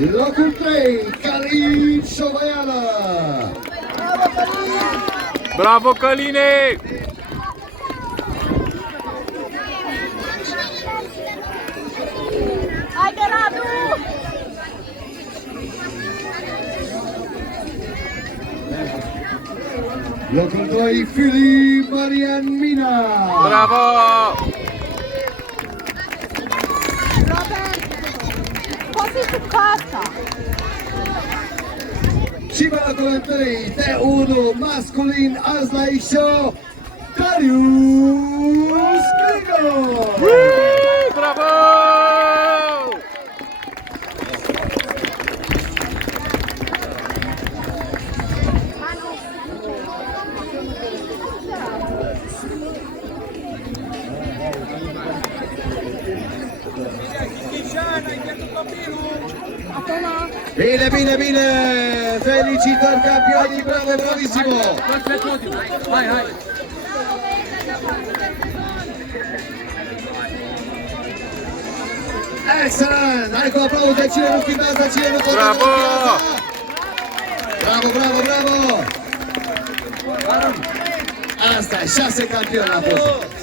Locul 3, Călin Șovăială. Bravo, Căline! Haide, Radu! Locul 2, Filip Marian Mina. Bravo! Robert, poți să casa. Și pe locul 3, T1 masculin, azi la Ixo, Darius Grigor. Bravo! Bine, bine, bine! Felicitări campionii, bravo, bravissimo! Hai, hai! Excelent! Hai cu aplauze, cine nu filmează, cine nu Bravo! Bravo, bravo, bravo! Asta, 6 campioni a fost!